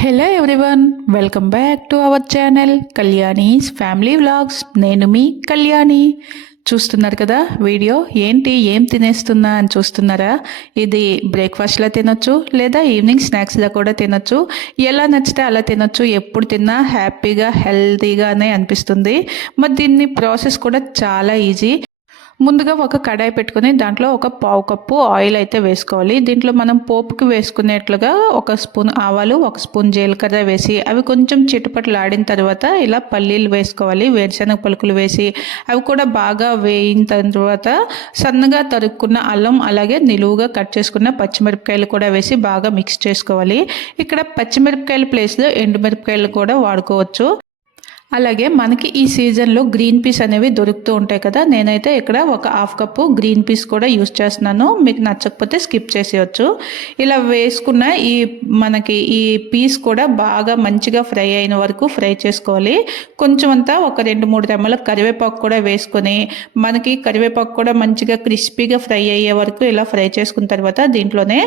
Hello everyone, welcome back to our channel Kalyani's family vlogs. నేను మీ కళ్యాణి. చూస్తున్నారు కదా వీడియో. ఏంటి ఏం తినేస్తున్నా అని చూస్తున్నారా? ఇది బ్రేక్ఫాస్ట్లో తినొచ్చు, లేదా ఈవినింగ్ స్నాక్స్లో కూడా తినొచ్చు. ఎలా నచ్చితే అలా తినొచ్చు. ఎప్పుడు తిన్నా హ్యాపీగా హెల్తీగానే అనిపిస్తుంది. మరి దీన్ని ప్రాసెస్ కూడా చాలా ఈజీ. ముందుగా ఒక కడాయి పెట్టుకొని దాంట్లో ఒక పావు కప్పు ఆయిల్ అయితే వేసుకోవాలి. దీంట్లో మనం పోపుకి వేసుకునేట్లుగా ఒక స్పూన్ ఆవాలు, ఒక స్పూన్ జీలకర్ర వేసి అవి కొంచెం చిటపట్లు ఆడిన తర్వాత ఇలా పల్లీలు వేసుకోవాలి. వేరుశనగ పలుకులు వేసి అవి కూడా బాగా వేయిన తర్వాత సన్నగా తరుక్కున్న అల్లం, అలాగే నిలువుగా కట్ చేసుకున్న పచ్చిమిరపకాయలు కూడా వేసి బాగా మిక్స్ చేసుకోవాలి. ఇక్కడ పచ్చిమిరపకాయల ప్లేస్లో ఎండుమిరపకాయలు కూడా వాడుకోవచ్చు. అలాగే మనకి ఈ సీజన్లో గ్రీన్ పీస్ అనేవి దొరుకుతూ ఉంటాయి కదా. నేనైతే ఇక్కడ ఒక హాఫ్ కప్పు గ్రీన్ పీస్ కూడా యూస్ చేస్తున్నాను. మీకు నచ్చకపోతే స్కిప్ చేసేయచ్చు. ఇలా వేసుకున్న మనకి ఈ పీస్ కూడా బాగా మంచిగా ఫ్రై అయిన వరకు ఫ్రై చేసుకోవాలి. కొంచెం అంతా ఒక 2-3 రెమ్మల కరివేపాకు కూడా వేసుకొని మనకి కరివేపాకు కూడా మంచిగా క్రిస్పీగా ఫ్రై అయ్యే వరకు ఇలా ఫ్రై చేసుకున్న తర్వాత దీంట్లోనే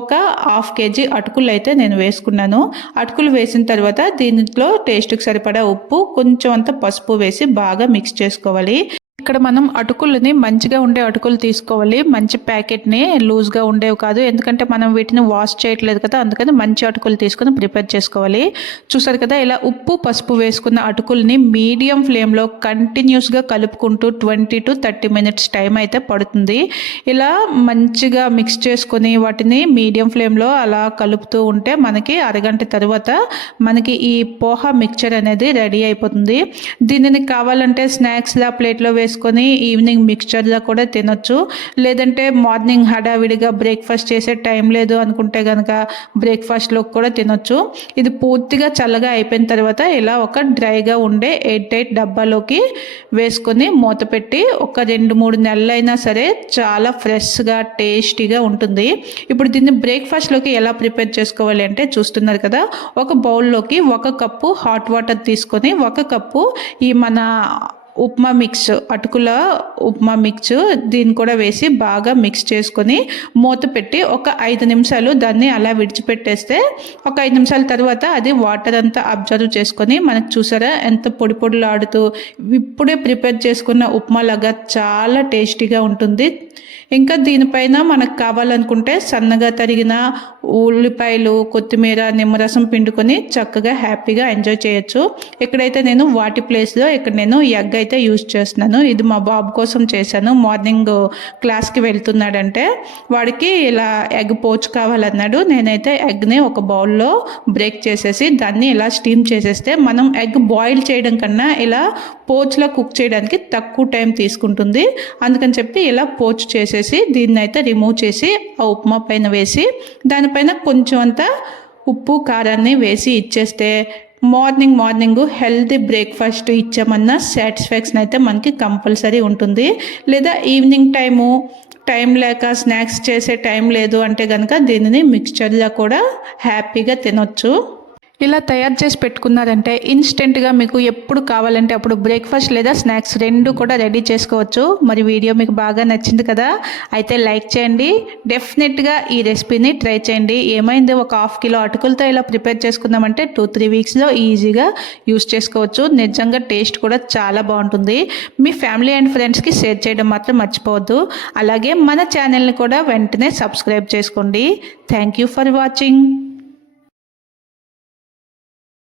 ఒక 1/2 kg అటుకులు అయితే నేను వేసుకున్నాను. అటుకులు వేసిన తర్వాత దీంట్లో టేస్ట్కి సరిపడా ఉప్పు, కొంచెం అంత పసుపు వేసి బాగా మిక్స్ చేసుకోవాలి. ఇక్కడ మనం అటుకులని మంచిగా ఉండే అటుకులు తీసుకోవాలి. మంచి ప్యాకెట్ని, లూజ్గా ఉండేవి కాదు. ఎందుకంటే మనం వీటిని వాష్ చేయట్లేదు కదా, అందుకని మంచి అటుకులు తీసుకొని ప్రిపేర్ చేసుకోవాలి. చూసారు కదా, ఇలా ఉప్పు పసుపు వేసుకున్న అటుకుల్ని మీడియం ఫ్లేమ్లో కంటిన్యూస్గా కలుపుకుంటూ 20 to 30 minutes టైం అయితే పడుతుంది. ఇలా మంచిగా మిక్స్ చేసుకొని వాటిని మీడియం ఫ్లేమ్లో అలా కలుపుతూ ఉంటే మనకి అరగంట తర్వాత మనకి ఈ పోహా మిక్చర్ అనేది రెడీ అయిపోతుంది. దీనిని కావాలంటే స్నాక్స్లా ప్లేట్లో వేసుకొని ఈవినింగ్ మిక్స్చర్లా కూడా తినొచ్చు. లేదంటే మార్నింగ్ హడావిడిగా బ్రేక్ఫాస్ట్ చేసే టైం లేదు అనుకుంటే కనుక బ్రేక్ఫాస్ట్లో కూడా తినొచ్చు. ఇది పూర్తిగా చల్లగా అయిపోయిన తర్వాత ఇలా ఒక డ్రైగా ఉండే ఎయిర్ టైట్ డబ్బాలోకి వేసుకొని మూత పెట్టి ఒక 2-3 నెలలైనా సరే చాలా ఫ్రెష్గా టేస్టీగా ఉంటుంది. ఇప్పుడు దీన్ని బ్రేక్ఫాస్ట్లోకి ఎలా ప్రిపేర్ చేసుకోవాలి అంటే చూస్తున్నారు కదా, ఒక బౌల్లోకి 1 కప్పు హాట్ వాటర్ తీసుకొని 1 కప్పు మన ఉప్మా మిక్స్, అటుకుల ఉప్మా మిక్స్ దీన్ని కూడా వేసి బాగా మిక్స్ చేసుకొని మూత పెట్టి ఒక 5 నిమిషాలు దాన్ని అలా విడిచిపెట్టేస్తే ఒక 5 నిమిషాల తర్వాత అది వాటర్ అంతా అబ్జర్వ్ చేసుకొని మనకు చూసారా ఎంత పొడి పొడిలాడుతూ ఇప్పుడే ప్రిపేర్ చేసుకున్న ఉప్మా లాగా చాలా టేస్టీగా ఉంటుంది. ఇంకా దీనిపైన మనకు కావాలనుకుంటే సన్నగా తరిగిన ఉల్లిపాయలు, కొత్తిమీర, నిమ్మరసం పిండుకొని చక్కగా హ్యాపీగా ఎంజాయ్ చేయొచ్చు. ఇక్కడైతే నేను వాటి ప్లేస్లో ఇక్కడ నేను ఎగ్ అయితే యూజ్ చేస్తున్నాను. ఇది మా బాబు కోసం చేశాను. మార్నింగ్ క్లాస్కి వెళ్తున్నాడంటే వాడికి ఇలా ఎగ్ పోచ్ కావాలన్నాడు. నేనైతే ఎగ్ని ఒక బౌల్లో బ్రేక్ చేసేసి దాన్ని ఇలా స్టీమ్ చేసేస్తే మనం ఎగ్ బాయిల్ చేయడం కన్నా ఇలా పోచ్లో కుక్ చేయడానికి తక్కువ టైం తీసుకుంటుంది. అందుకని చెప్పి ఇలా పోచ్ చేసేసి దీన్ని అయితే రిమూవ్ చేసి ఆ ఉప్మా పైన వేసి దానిపైన కొంచెం అంతా ఉప్పు కారాన్ని వేసి ఇచ్చేస్తే మార్నింగ్ హెల్తీ బ్రేక్ఫాస్ట్ ఇచ్చామన్న సాటిస్ఫాక్షన్ అయితే మనకి కంపల్సరీ ఉంటుంది. లేదా ఈవినింగ్ టైం లేక స్నాక్స్ చేసే టైం లేదు అంటే కనుక దీనిని మిక్స్చర్గా కూడా హ్యాపీగా తినొచ్చు. ఇలా తయారు చేసి పెట్టుకున్నారంటే ఇన్స్టెంట్గా మీకు ఎప్పుడు కావాలంటే అప్పుడు బ్రేక్ఫాస్ట్ లేదా స్నాక్స్ 2 కూడా రెడీ చేసుకోవచ్చు. మరి వీడియో మీకు బాగా నచ్చింది కదా, అయితే లైక్ చేయండి. డెఫినెట్గా ఈ రెసిపీని ట్రై చేయండి. ఏమైంది, ఒక 1/2 kg అటుకులతో ఇలా ప్రిపేర్ చేసుకున్నామంటే 2-3 వీక్స్లో ఈజీగా యూస్ చేసుకోవచ్చు. నిజంగా టేస్ట్ కూడా చాలా బాగుంటుంది. మీ ఫ్యామిలీ అండ్ ఫ్రెండ్స్కి షేర్ చేయడం మాత్రం మర్చిపోవద్దు. అలాగే మన ఛానల్ని కూడా వెంటనే సబ్స్క్రైబ్ చేసుకోండి. Thank you for watching.